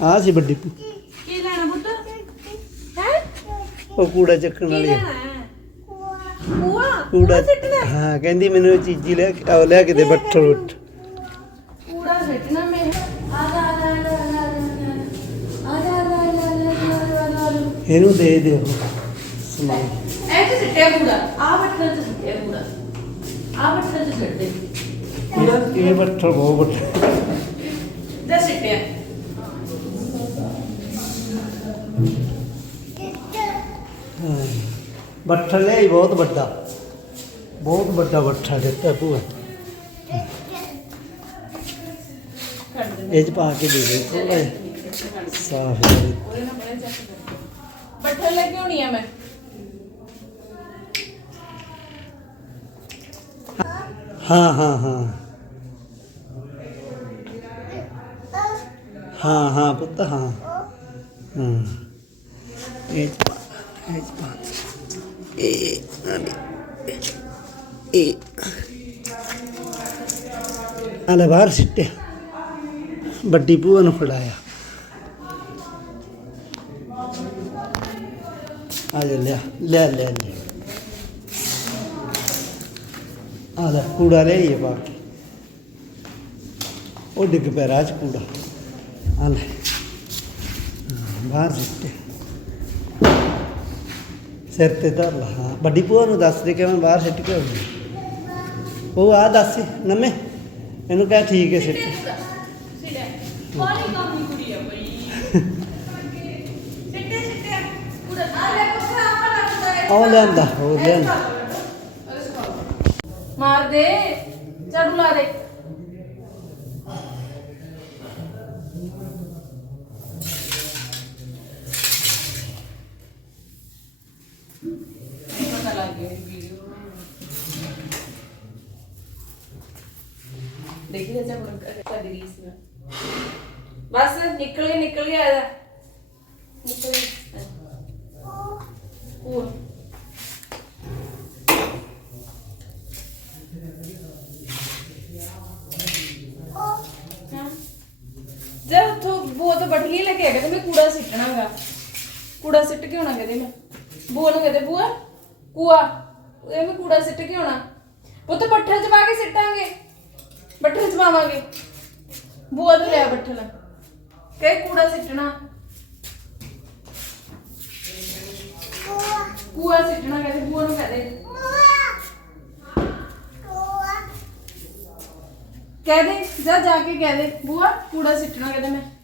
ਆ ਸੀ ਵੱਡੀ ਪੂ ਕੀ ਲੈਣਾ ਪੁੱਤ ਹੈ ਉਹ ਕੂੜਾ ਚੱਕਣ ਵਾਲੀ ਆ ਕੂੜਾ ਕੂੜਾ ਹਾਂ ਕਹਿੰਦੀ ਮੈਨੂੰ ਚੀਜ਼ੀ ਲੈ ਕੇ ਲੈ ਕੇ ਦੇ ਬੱਠਲ ਉੱਠ ਕੂੜਾ ਸਿੱਟਣਾ ਮੈਂ ਆ ਜਾ ਆ ਜਾ ਆ ਜਾ ਆ ਜਾ ਇਹਨੂੰ ਦੇ ਦੇ ਸਮਾਨ ਇਹ ਤੇ ਕੂੜਾ ਆ ਬੱਠਲ ਤੇ ਸਿੱਟਿਆ ਕੂੜਾ ਆ ਬੱਠਲ ਤੇ ਸਿੱਟਦੇ ਇਹ ਬੱਠਲ ਬਹੁਤ ਬੱਠਲ ਤੇ ਸਿੱਟਿਆ ਹਾਂ। ਬੱਠਲ ਲਿਆ ਹੀ ਬਹੁਤ ਵੱਡਾ। ਬਹੁਤ ਵੱਡਾ ਬੱਠਾ ਦਿੱਤਾ ਭੂਆ। ਇਹ ਚ ਪਾ ਕੇ ਦੇ ਦੇ ਥੋੜਾ ਸਾਫ਼ ਬੱਠਲ ਲੈ ਕੇ ਆਉਣੀ ਆ ਮੈਂ। ਹਾਂ ਹਾਂ ਹਾਂ। ਹਾਂ ਹਾਂ ਪੁੱਤ ਹਾਂ। ਹਾਂ। ਇਹ ਚ ਪਾ ਇਹ ਆਲੇ ਬਾਹਰ ਸਿੱਟਿਆ ਵੱਡੀ ਭੂਆ ਨੂੰ ਫੜਾਇਆ ਆ ਜਾ ਲਿਆ ਲੈ ਲੈ ਲੈ ਆ ਲੈ ਕੂੜਾ ਲੈ ਇਹ ਬਾਕੀ ਉਹ ਡਿੱਗ ਪਿਆ ਰਾਜ ਕੂੜਾ ਆ ਲੈ ਬਾਹਰ ਸਿੱਟੇ ਸਿਰ ਤੇ ਧਰ ਲਾ। ਹਾਂ, ਵੱਡੀ ਭੂਆ ਨੂੰ ਦੱਸ ਦੇ ਕਿ ਮੈਂ ਬਾਹਰ ਸਿੱਟ ਕੇ ਆਉਂਦੀ। ਉਹ ਆ ਦੱਸ ਨੰਮੇ। ਇਹਨੂੰ ਕਹਿ ਠੀਕ ਹੈ ਸਿੱਟ। ਆਉ ਲੈਂਦਾ ਹੋ ਲੈਂਦਾ ਮਾਰ ਦੇ ਚੜੂ ਲਾ ਦੇ। ਪਤਾ ਲੱਗ ਗਿਆ ਵੀਡੀਓ ਦੇਖੀ ਤੇ ਜਬ ਕਦੀ ਰੀਸ ਨਾ ਬਸ ਨਿਕਲ ਗਿਆ ਨਿਕਲ ਗਿਆ ਇਹਦਾ ਨਿਕਲ। ਉਹ ਜਦ ਤੋਂ ਬਹੁਤ ਬਟਲੀ ਲੱਗੇਗਾ ਤੇ ਮੈਂ ਕੂੜਾ ਸਿੱਟਣਾਗਾ ਕੂੜਾ ਸਿੱਟ ਕੇ ਹੋਣਾ ਕਦੇ ਮੈਂ। ਬੂਆ ਨੂੰ ਕਹਿੰਦੇ ਬੂਆ ਕੂਆ, ਇਹ ਵੀ ਕੂੜਾ ਸਿੱਟ ਕੇ ਆਉਣਾ। ਪੁੱਤ ਪੱਠਲ ਚ ਪਾ ਕੇ ਸਿੱਟਾਂਗੇ। ਬੱਠਲ ਚ ਪਾਵਾਂਗੇ। ਬੂਆ ਤੋਂ ਲਿਆ ਬੱਠਲ। ਕਹੇ ਕੂੜਾ ਸਿੱਟਣਾ। ਕੂਆ ਸਿੱਟਣਾ ਕਹਿੰਦੇ ਬੂਆ ਨੂੰ ਕਹਿੰਦੇ ਕਹਿ ਦੇ, ਜਾ ਜਾ ਕੇ ਕਹਿ ਦੇ। ਬੂਆ ਕੂੜਾ ਸਿੱਟਣਾ ਕਹਿੰਦੇ ਮੈਂ।